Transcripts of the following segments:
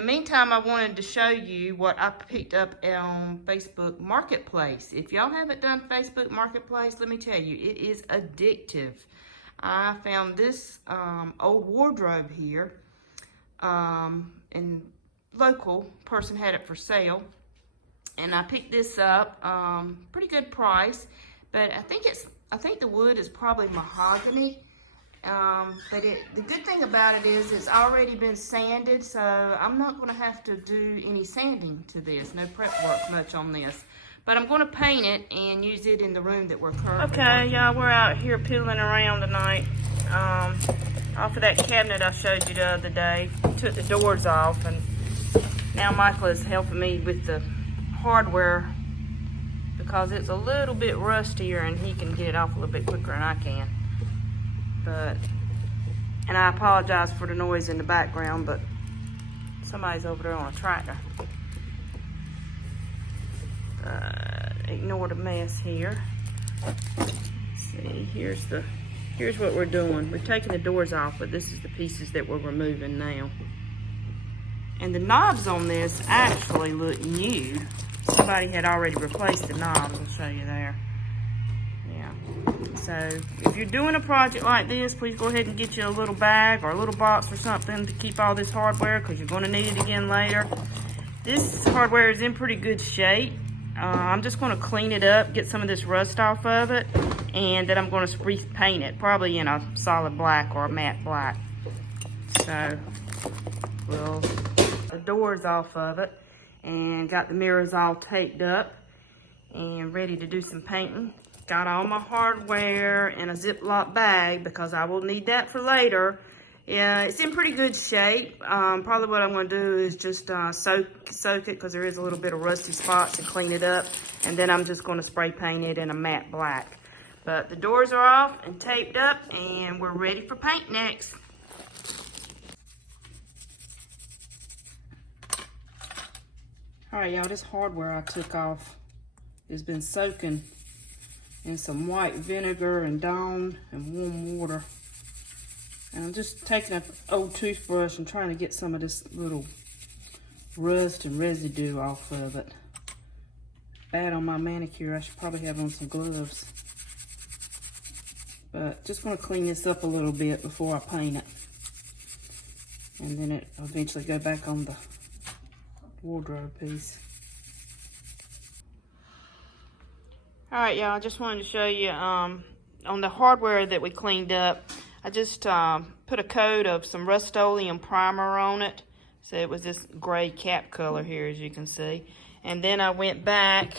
In the meantime, I wanted to show you what I picked up on Facebook Marketplace. If y'all haven't done Facebook Marketplace, let me tell you, it is addictive. I found this old wardrobe here, and local person had it for sale, and I picked this up. Pretty good price, but I think the wood is probably mahogany. But the good thing about it is it's already been sanded, so I'm not going to have to do any sanding to this. No prep work much on this. But I'm going to paint it and use it in the room that we're currently Okay, y'all, we're out here peeling around tonight. Off of that cabinet I showed you the other day. Took the doors off, and now Michael is helping me with the hardware because it's a little bit rustier and he can get it off a little bit quicker than I can. And I apologize for the noise in the background, but somebody's over there on a tractor. Ignore the mess here. Let's see, here's what we're doing. We've taken the doors off, but this is the pieces that we're removing now. And the knobs on this actually look new. Somebody had already replaced the knobs. I'll show you there. Yeah. So if you're doing a project like this, please go ahead and get you a little bag or a little box or something to keep all this hardware, because you're going to need it again later. This hardware is in pretty good shape. I'm just going to clean it up, get some of this rust off of it, and then I'm going to repaint it, probably in a solid black or a matte black. So we'll get the doors off of it, and got the mirrors all taped up and ready to do some painting. Got all my hardware in a Ziploc bag because I will need that for later. Yeah, it's in pretty good shape. Probably what I'm going to do is just soak it, because there is a little bit of rusty spots, and clean it up. And then I'm just going to spray paint it in a matte black. But the doors are off and taped up, and we're ready for paint next. Alright, y'all, this hardware I took off has been soaking in some white vinegar and Dawn and warm water. And I'm just taking an old toothbrush and trying to get some of this little rust and residue off of it. Bad on my manicure. I should probably have on some gloves. But just want to clean this up a little bit before I paint it. And then it'll eventually go back on the wardrobe piece. Alright, y'all, I just wanted to show you on the hardware that we cleaned up, I just put a coat of some Rust-Oleum primer on it. So it was this gray cap color here, as you can see. And then I went back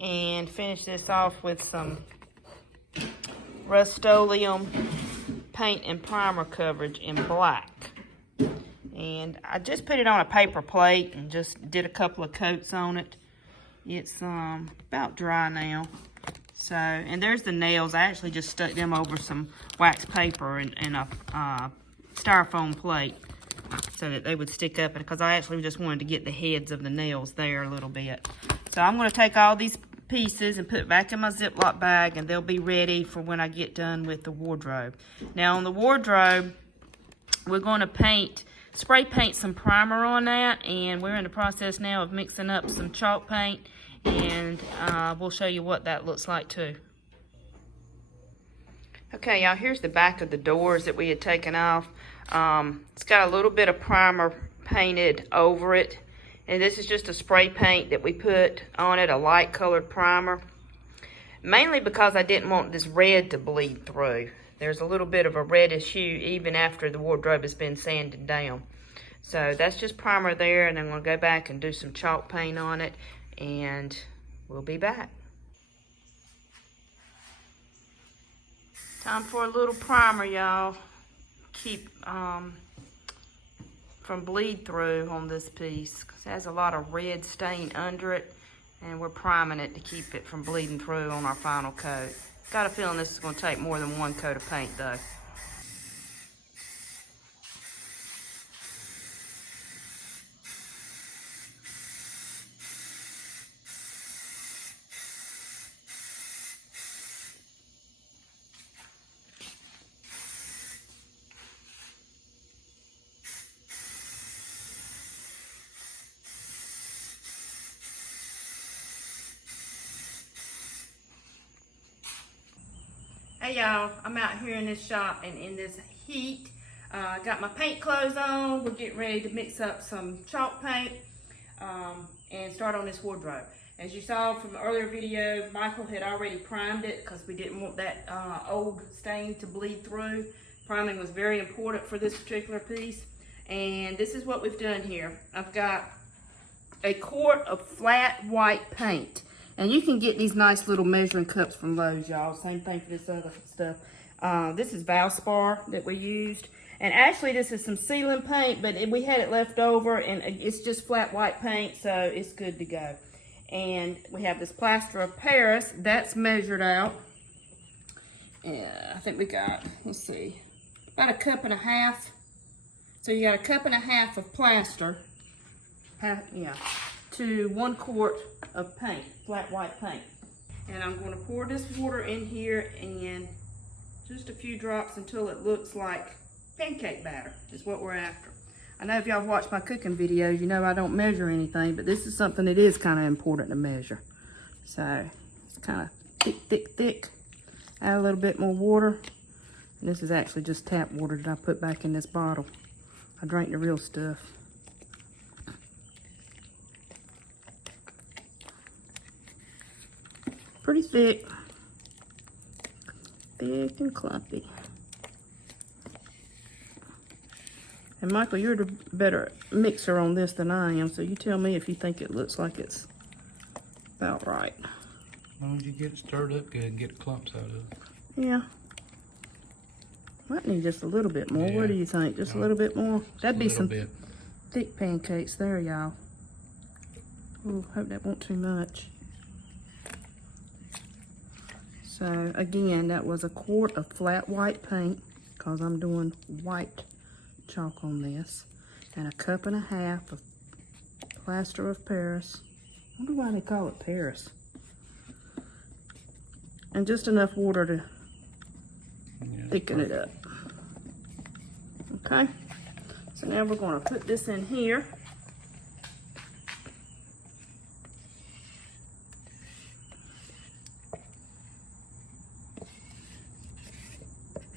and finished this off with some Rust-Oleum paint and primer coverage in black. And I just put it on a paper plate and just did a couple of coats on it. It's about dry now. So, and there's the nails. I actually just stuck them over some wax paper and a styrofoam plate so that they would stick up, because I actually just wanted to get the heads of the nails there a little bit. So I'm going to take all these pieces and put it back in my Ziploc bag, and they'll be ready for when I get done with the wardrobe. Now on the wardrobe, we're going to spray paint some primer on that, and we're in the process now of mixing up some chalk paint, and we'll show you what that looks like too. Okay, y'all, here's the back of the doors that we had taken off. It's got a little bit of primer painted over it, and this is just a spray paint that we put on it, a light colored primer, mainly because I didn't want this red to bleed through. There's a little bit of a reddish hue even after the wardrobe has been sanded down. So that's just primer there, and I'm going to go back and do some chalk paint on it, and we'll be back. Time for a little primer, y'all. Keep from bleed through on this piece, because it has a lot of red stain under it, and we're priming it to keep it from bleeding through on our final coat. Got a feeling this is going to take more than one coat of paint though. Hey y'all, I'm out here in this shop and in this heat. Got my paint clothes on. We're getting ready to mix up some chalk paint and start on this wardrobe. As you saw from the earlier video, Michael had already primed it because we didn't want that old stain to bleed through. Priming was very important for this particular piece. And this is what we've done here. I've got a quart of flat white paint. And you can get these nice little measuring cups from Lowe's, y'all. Same thing for this other stuff. This is Valspar that we used. And actually, this is some sealing paint, but we had it left over, and it's just flat white paint, so it's good to go. And we have this plaster of Paris. That's measured out. Yeah, I think we got, let's see, about 1.5 cups. So you got 1.5 cups of plaster, yeah, to 1 quart of paint, flat white paint. And I'm going to pour this water in here and just a few drops until it looks like pancake batter is what we're after. I know if y'all watched my cooking videos, you know I don't measure anything, but this is something that is kind of important to measure. So it's kind of thick. Add a little bit more water. And this is actually just tap water that I put back in this bottle. I drank the real stuff. Pretty thick. Thick and clumpy. And Michael, you're the better mixer on this than I am, so you tell me if you think it looks like it's about right. As long as you get it stirred up good and get the clumps out of it. Yeah. Might need just a little bit more. Yeah. What do you think? Just a little bit more? That'd be some bit. thick pancakes there, y'all. Ooh, hope that won't too much. So again, that was 1 quart of flat white paint, because I'm doing white chalk on this, and 1.5 cups of plaster of Paris. I wonder why they call it Paris. And just enough water to thicken it up. Okay, so now we're going to put this in here.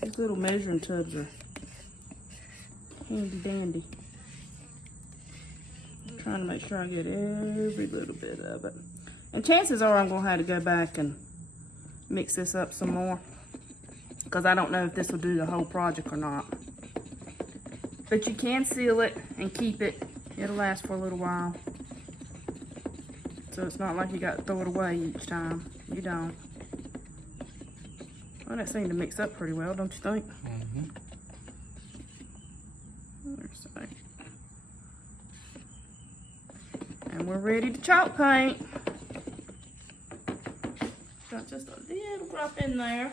These little measuring tubs are handy dandy. I'm trying to make sure I get every little bit of it. And chances are I'm going to have to go back and mix this up some more, because I don't know if this will do the whole project or not. But you can seal it and keep it. It'll last for a little while. So it's not like you got to throw it away each time. You don't. Well, that seemed to mix up pretty well, don't you think? Mm-hmm. And we're ready to chalk paint. Got just a little drop in there.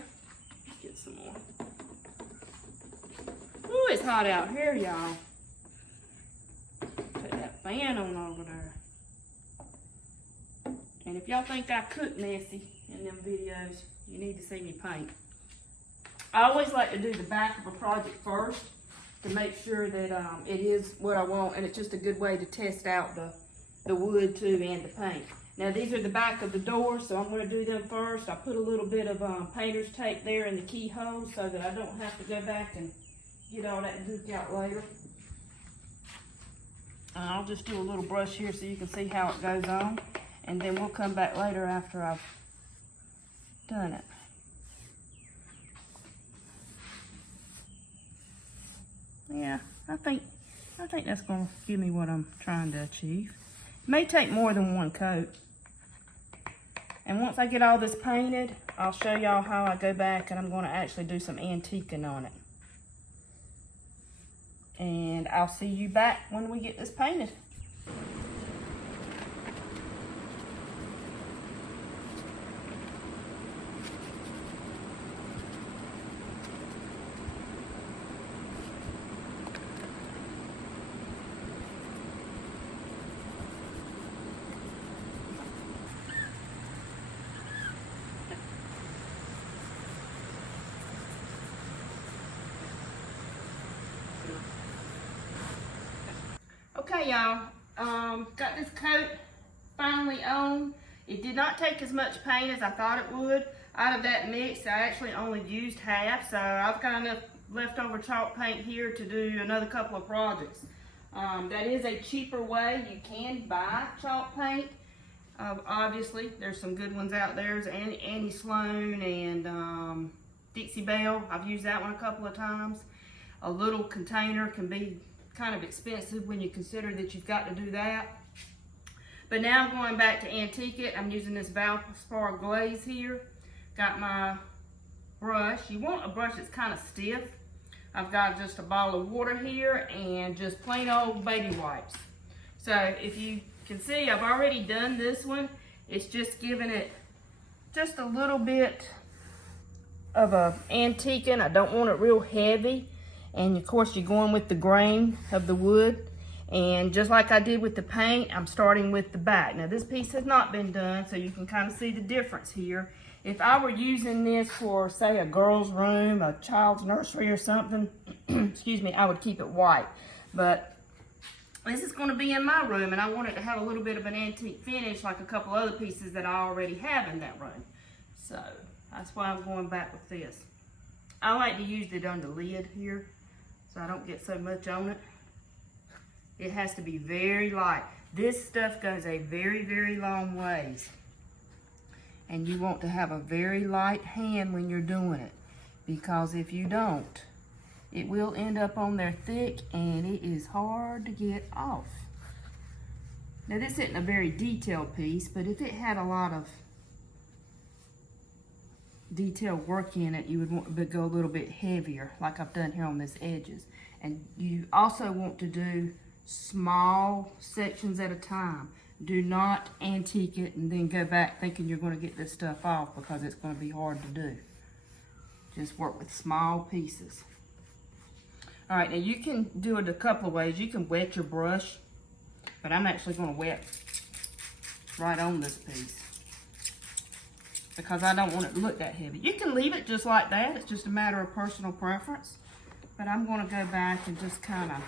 Get some more. Ooh, it's hot out here, y'all. Put that fan on over there. And if y'all think I cook messy in them videos, you need to see me paint. I always like to do the back of a project first to make sure that it is what I want, and it's just a good way to test out the wood too and the paint. Now these are the back of the doors, so I'm going to do them first. I put a little bit of painter's tape there in the keyhole so that I don't have to go back and get all that gook out later. I'll just do a little brush here so you can see how it goes on, and then we'll come back later after I've done it. Yeah, I think that's going to give me what I'm trying to achieve. It may take more than 1 coat. And once I get all this painted, I'll show y'all how I go back and I'm going to actually do some antiquing on it. And I'll see you back when we get this painted. Okay, y'all, got this coat finally on. It did not take as much paint as I thought it would. Out of that mix, I actually only used half, so I've got enough leftover chalk paint here to do another couple of projects. That is a cheaper way. You can buy chalk paint. Obviously, there's some good ones out there. There's Annie Sloan and Dixie Belle. I've used that one a couple of times. A little container can be kind of expensive when you consider that you've got to do that. But now I'm going back to antique it. I'm using this Valspar glaze here. Got my brush. You want a brush that's kind of stiff. I've got just a bottle of water here and just plain old baby wipes. So if you can see, I've already done this one. It's just giving it just a little bit of a antiquing. I don't want it real heavy. And of course you're going with the grain of the wood. And just like I did with the paint, I'm starting with the back. Now this piece has not been done, so you can kind of see the difference here. If I were using this for, say, a girl's room, a child's nursery or something, excuse me, I would keep it white. But this is going to be in my room, and I want it to have a little bit of an antique finish like a couple other pieces that I already have in that room. So that's why I'm going back with this. I like to use it on the lid here so I don't get so much on it. It has to be very light. This stuff goes a very, very long ways. And you want to have a very light hand when you're doing it. Because if you don't, it will end up on there thick and it is hard to get off. Now this isn't a very detailed piece, but if it had a lot of detailed work in it, you would want to go a little bit heavier, like I've done here on this edges. And you also want to do small sections at a time. Do not antique it and then go back thinking you're going to get this stuff off, because it's going to be hard to do. Just work with small pieces. All right, now you can do it a couple of ways. You can wet your brush, but I'm actually going to wet right on this piece because I don't want it to look that heavy. You can leave it just like that. It's just a matter of personal preference. But I'm going to go back and just kind of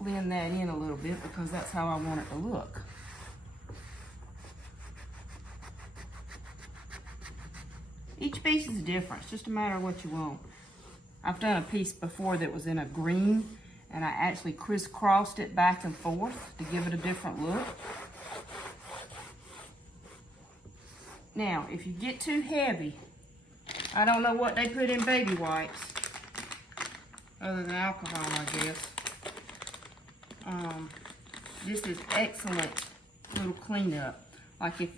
blend that in a little bit because that's how I want it to look. Each piece is different. It's just a matter of what you want. I've done a piece before that was in a green, and I actually crisscrossed it back and forth to give it a different look. Now, if you get too heavy, I don't know what they put in baby wipes other than alcohol, I guess. This is excellent little cleanup. Like if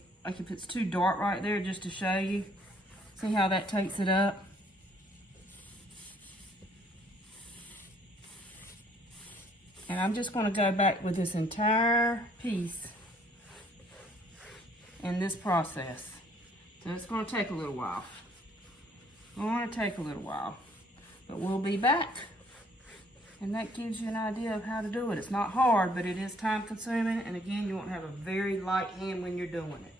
it's too dark right there, just to show you. See how that takes it up? And I'm just going to go back with this entire piece in this process. So it's going to take a little while. But we'll be back. And that gives you an idea of how to do it. It's not hard, but it is time consuming. And again, you want to have a very light hand when you're doing it.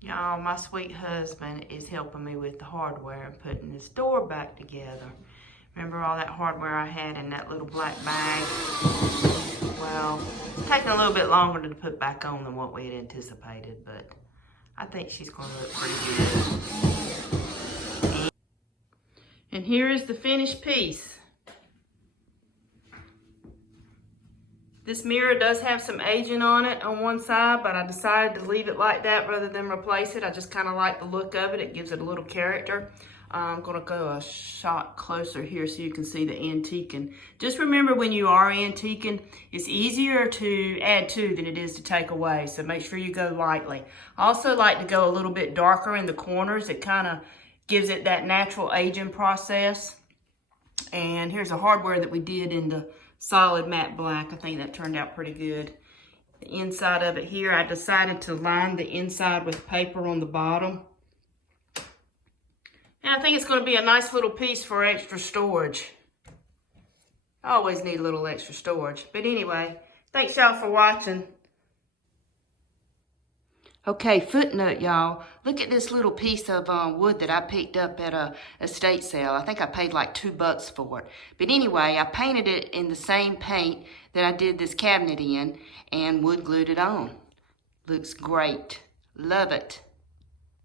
Y'all, my sweet husband is helping me with the hardware and putting this door back together. Remember all that hardware I had in that little black bag? Well, it's taking a little bit longer to put back on than what we had anticipated, but I think she's going to look pretty good. And here is the finished piece. This mirror does have some aging on it on one side, but I decided to leave it like that rather than replace it. I just kind of like the look of it. It gives it a little character. I'm gonna go a shot closer here so you can see the antiquing. Just remember, when you are antiquing, it's easier to add to than it is to take away, so make sure you go lightly. I also like to go a little bit darker in the corners. It kind of gives it that natural aging process. And here's a hardware that we did in the solid matte black. I think that turned out pretty good. The inside of it here, I decided to line the inside with paper on the bottom. And I think it's going to be a nice little piece for extra storage. I always need a little extra storage. But anyway, thanks y'all for watching. Okay, footnote, y'all. Look at this little piece of wood that I picked up at a estate sale. I think I paid like $2 for it. But anyway, I painted it in the same paint that I did this cabinet in and wood glued it on. Looks great. Love it.